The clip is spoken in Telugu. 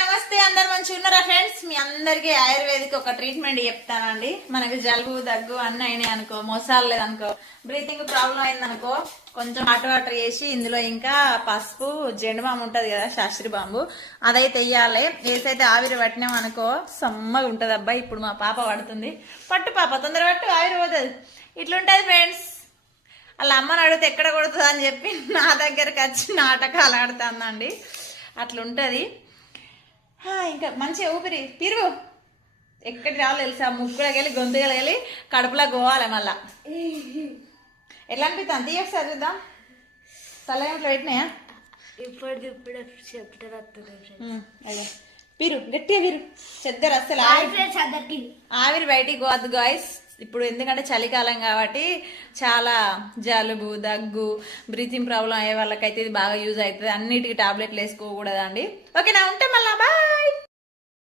నమస్తే అందరు మంచిగా ఉన్నారా ఫ్రెండ్స్? మీ అందరికి ఆయుర్వేదిక్ ఒక ట్రీట్మెంట్ చెప్తానండి. మనకి జలుబు దగ్గు అన్నీ అయినాయి అనుకో, మోసాలు లేదనుకో, బ్రీతింగ్ ప్రాబ్లం అయిందనుకో, కొంచెం హాట్ వాటర్ వేసి ఇందులో ఇంకా పసుపు జెండు బాంబు ఉంటది కదా, శాస్త్రి బాంబు, అదైతే వెయ్యాలి. వేసైతే ఆవిరి పట్టినాం అనుకో సమ్మగా ఉంటది. అబ్బాయి ఇప్పుడు మా పాప పడుతుంది, పట్టు పాప తొందర పట్టు ఆవిరి పోతుంది. ఇట్లుంటది ఫ్రెండ్స్. వాళ్ళ అమ్మని అడిగితే ఎక్కడ కొడుతుంది అని చెప్పి నా దగ్గరకు వచ్చి నాటకాలు ఆడుతుందండి. అట్లుంటది. ఇంకా మంచిగా ఊపిరి తిరుగు. ఎక్కడికి రావాలి తెలుసా? ముక్కులోకి వెళ్ళి గొంతులోకి వెళ్ళి కడుపులో పోవాలి. మళ్ళా ఎట్లా అనిపిస్తుంది? తీయొకసారి చూద్దాం. తలగంట్లో పెట్టినాయా? ఇప్పుడే చెప్తారు. అదే పీరు గట్టిగా పీరు. చెద్దరు అసలు ఆవిరి బయటికి పోవద్దు గాయస్. ఇప్పుడు ఎందుకంటే చలికాలం కాబట్టి చాలా జలుబు దగ్గు బ్రీతింగ్ ప్రాబ్లం అయ్యే వాళ్ళకైతే ఇది బాగా యూజ్ అవుతుంది. అన్నిటికీ టాబ్లెట్లు వేసుకోకూడదండి. ఓకేనా? ఉంటే మళ్ళా బాయ్.